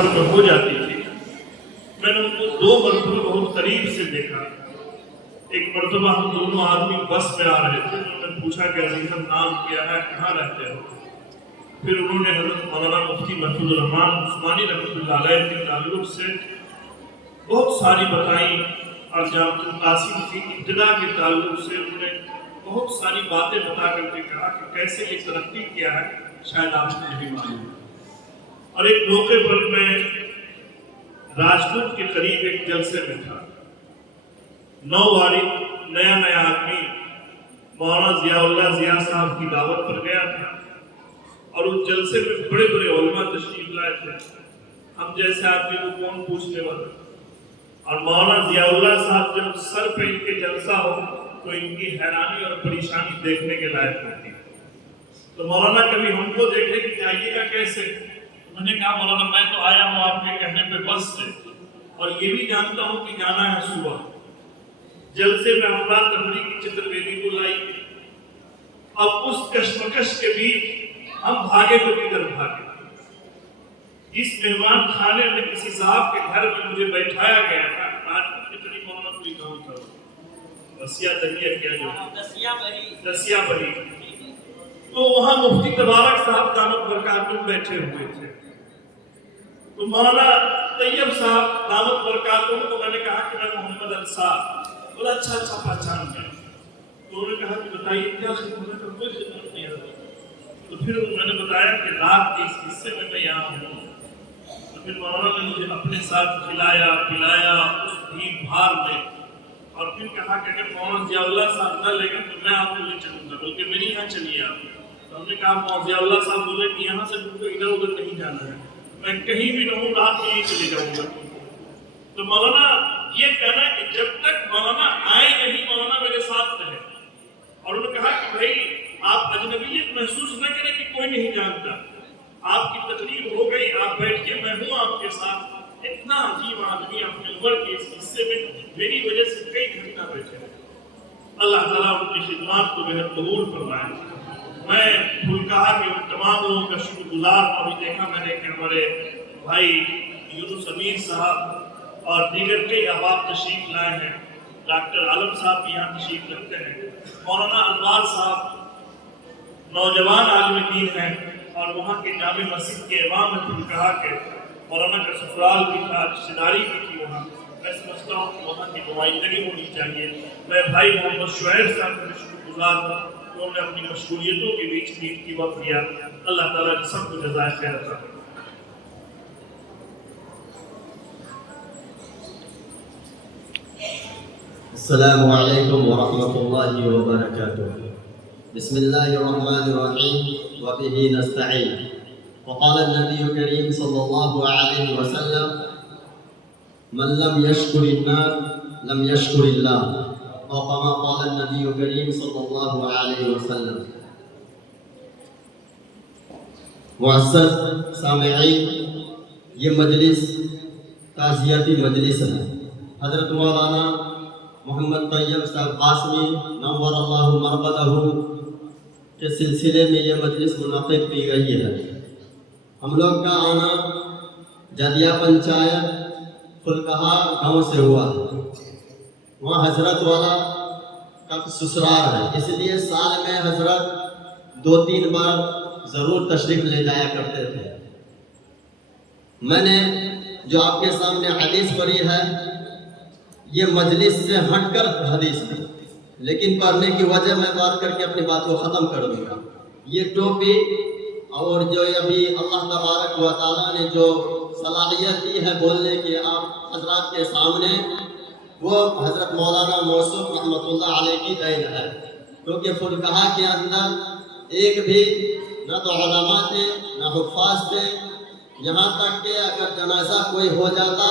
سفر میں ہو جاتی تھی۔ میں نے ان کو 2 مرتبہ بہت قریب سے دیکھا۔ ایک مرتبہ ہم دونوں آدمی بس میں آ رہے تھے، انہوں نے پوچھا کہ عزیزم نام کیا ہے، کہاں رہتے ہو؟ پھر انہوں نے حضرت مولانا مفتی محفوظ الرحمان عثمانی رحمۃ اللہ علیہ کے تعلق سے بہت ساری بتائیں، اور جامعۃ القاسم کی ابتدا کے تعلق سے انہوں نے بہت ساری باتیں بتا کر کے کہا کہ کیسے یہ ترقی کیا ہے، شاید آپ کو نہیں معلوم۔ اور ایک موقع پر میں راجپوت کے قریب ایک جلسے میں تھا، نووارد نیا آدمی مولانا ضیاء اللہ ضیاء صاحب کی دعوت پر گیا تھا، اور اس جلسے میں بڑے بڑے علماء تشریف لائے تھے۔ ہم جیسے آدمی کو کون پوچھنے والا، اور مولانا ضیاء اللہ صاحب جب سر پہ ان کے جلسہ ہو تو ان کی حیرانی اور پریشانی دیکھنے کے لائق ہوتی۔ تو مولانا کبھی ہم کو دیکھے کہ جائیے گا کیسے؟ میں نے کہا مولانا میں تو آیا ہوں آپ کے کہنے پہ بس سے، اور یہ بھی جانتا ہوں کہ جانا ہے صبح۔ جلسے میں افراتفری کی چترویدی کو لائی، اب اس کشمکش کے بیچ ہم بھاگے تو کدھر بھاگے۔ جس مہمان خانے میں کسی صاحب کے گھر میں مجھے بیٹھایا گیا تھا، آج کے قریب مولانا کوئی گاؤں تھا، دسیا دہیا کیا جو دسیا بری، تو وہاں مفتی تبارک صاحب دامت برکاتہم بیٹھے ہوئے تھے۔ تو مولانا طیب صاحب دامت برکاتہم کو میں نے کہا کہ میں محمد انصار، بولا اچھا پہچان گیا۔ تو انہوں نے کہا کہ بتائیے کیا خدمت ہے؟ کوئی خدمت نہیں ہے۔ تو پھر میں نے بتایا کہ رات کے اس حصے میں میں یہاں ہوں۔ تو پھر مولانا نے مجھے اپنے ساتھ کھلایا پلایا اس بھیڑ بھاڑ میں، اور پھر کہا کہ اگر مولانا ضیاء اللہ صاحب نہ لے گا تو میں آپ کو لے چلوں گا، بلکہ میری یہاں چلیے آپ۔ تو ہم نے کہا مولانا ضیاء اللہ صاحب بولے کہ یہاں سے مجھ کو ادھر ادھر نہیں جانا ہے، میں کہیں بھی رہوں رات میں ہی چلے جاؤں گا۔ تو مولانا یہ کہنا کہ جب تک مولانا آئے نہیں مولانا میرے ساتھ رہے، اور انہوں نے کہا کہ بھائی آپ اجنبیت محسوس نہ کریں کہ کوئی نہیں جانتا، آپ کی تقریر ہو گئی، آپ بیٹھ کے میں ہوں آپ کے ساتھ۔ اتنا عجیب آدمی اپنے عمر کے اس حصے میں میری وجہ سے کئی گھنٹہ بیٹھے۔ اللہ تعالیٰ ان کی خدمات کو بہت قبول فرمائے۔ میں پھولکہا کے ان تمام لوگوں کا شکر گزار ہوں۔ ابھی دیکھا میں نے کہ ہمارے بھائی یونس امیر صاحب اور دیگر کئی احباب تشریف لائے ہیں، ڈاکٹر عالم صاحب بھی یہاں تشریف رکھتے ہیں، مولانا انوار صاحب نوجوان عالم دین ہیں، اور وہاں کے جامع مسجد کے امام نے پھولکہا کے مولانا کا سسرال بھی تھا، رشتہ داری بھی تھی وہاں۔ میں سمجھتا ہوں کہ وہاں کی نمائندگی ہونی چاہیے۔ میں بھائی محمد شعیب صاحب کا شکر گزار ہوں، انہوں نے اپنی مشغولیتوں کے بیچ قیمتی وقت دیا۔ اللہ تعالیٰ نے سب کو جزائے خیر عطا فرمائے۔ السلام علیکم ورحمۃ اللہ وبرکاتہ۔ بسم اللہ الرحمن الرحیم وبہ نستعین۔ وقال النبی کریم صلی اللہ علیہ وسلم من لم یشکر الناس لم یشکر اللہ، اور کما قال النبی کریم صلی اللہ علیہ وسلم۔ معزز سامعین، یہ مجلس تعزیتی مجلس ہے۔ حضرت مولانا محمد طیب صاحب قاسمی نور اللہ مرقدہ کے سلسلے میں یہ مجلس منعقد کی گئی ہے۔ ہم لوگ کا آنا جدیا پنچایت پھولکہا گاؤں سے ہوا، وہاں حضرت والا کا سسرال ہے، اس لیے سال میں حضرت 2-3 بار ضرور تشریف لے جایا کرتے تھے۔ میں نے جو آپ کے سامنے حدیث پڑھی ہے یہ مجلس سے ہٹ کر حدیث ہے، لیکن پڑھنے کی وجہ میں بات کر کے اپنی بات کو ختم کر دوں گا۔ یہ ٹوپی اور جو ابھی اللہ تبارک و تعالیٰ نے جو صلاحیت دی ہے بولنے کی آپ حضرات کے سامنے، وہ حضرت مولانا موصوف رحمۃ اللہ علیہ کی دین ہے، کیونکہ پھولکہا کے اندر ایک بھی نہ تو علماء تھے نہ حفاظ تھے، یہاں تک کہ اگر جنازہ کوئی ہو جاتا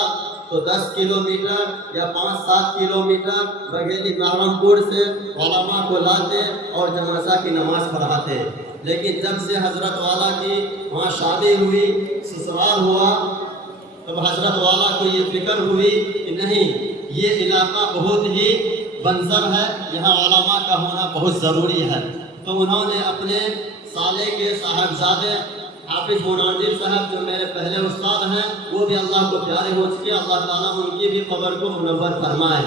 تو 10 کلومیٹر یا 5-7 کلومیٹر بگھیلی محرم پور سے علماء کو لاتے اور جنازہ کی نماز پڑھاتے۔ لیکن جب سے حضرت والا کی وہاں شادی ہوئی، سسرال ہوا، تب حضرت والا کو یہ فکر ہوئی کہ نہیں، یہ علاقہ بہت ہی بنجر ہے، یہاں علماء کا ہونا بہت ضروری ہے۔ تو انہوں نے اپنے سالے کے صاحبزادے حافظ مناظر صاحب جو میرے پہلے استاد ہیں وہ بھی اللہ کو پیارے ہو چکے، اللہ تعالیٰ ان کی بھی قبر کو منور فرمائے۔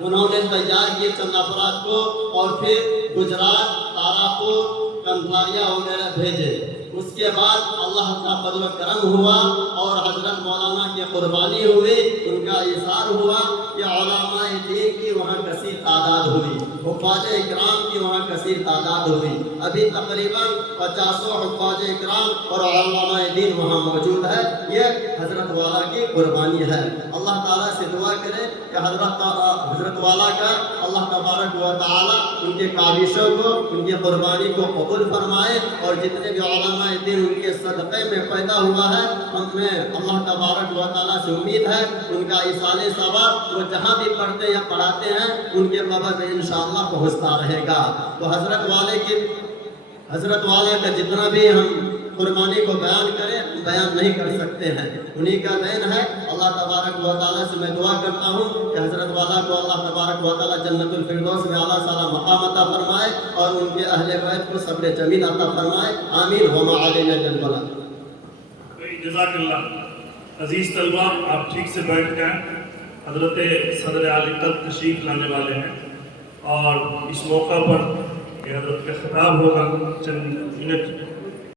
انہوں نے تیار کیے چند افراد کو اور پھر گجرات، تاراپور، کنتھاریا وغیرہ بھیجے۔ اس کے بعد اللہ کا فضل و کرم ہوا اور حضرت مولانا کی قربانی ہوئی، ان کا اظہار ہوا کہ علماء دین کی وہاں کثیر تعداد ہوئی، حفاظ اکرام کی وہاں کثیر تعداد ہوئی۔ ابھی تقریباً 50 حفاظ اکرام اور علماء دین وہاں موجود ہے۔ یہ حضرت والا کی قربانی ہے۔ اللہ تعالیٰ سے دعا کرے کہ حضرت والا کا اللہ تبارک و تعالیٰ ان کے کاوشوں کو، ان کی قربانی کو قبول فرمائے، اور جتنے بھی علماء دین ان کے صدقے میں پیدا ہوا ہے، ہمیں اللہ تبارک و تعالیٰ سے امید ہے ان کا ایصال ثواب وہ جہاں بھی پڑھتے یا پڑھاتے ہیں ان کے قبر میں انشاءاللہ پہنچتا رہے گا۔ تو حضرت والے کا جتنا بھی ہم قربانی کو بیان کریں بیان نہیں کر سکتے ہیں، انہی کا دین ہے۔ اللہ تبارک و تعالیٰ سے میں دعا کرتا ہوں کہ حضرت والا کو اللہ تبارک و تعالیٰ جنت الفردوس میں اعلیٰ سالا مقام عطا فرمائے اور ان کے اہل بیت کو صبر جمیل عطا فرمائے، آمین۔ وما علینا الا البلاغ۔ جزاک اللہ۔ عزیز طلبہ، آپ ٹھیک سے بیٹھ جائیں۔ حضرت صدر عالی قدر تشریف لانے والے ہیں اور اس موقع پر کہ حضرت کا خطاب ہوگا چند منٹ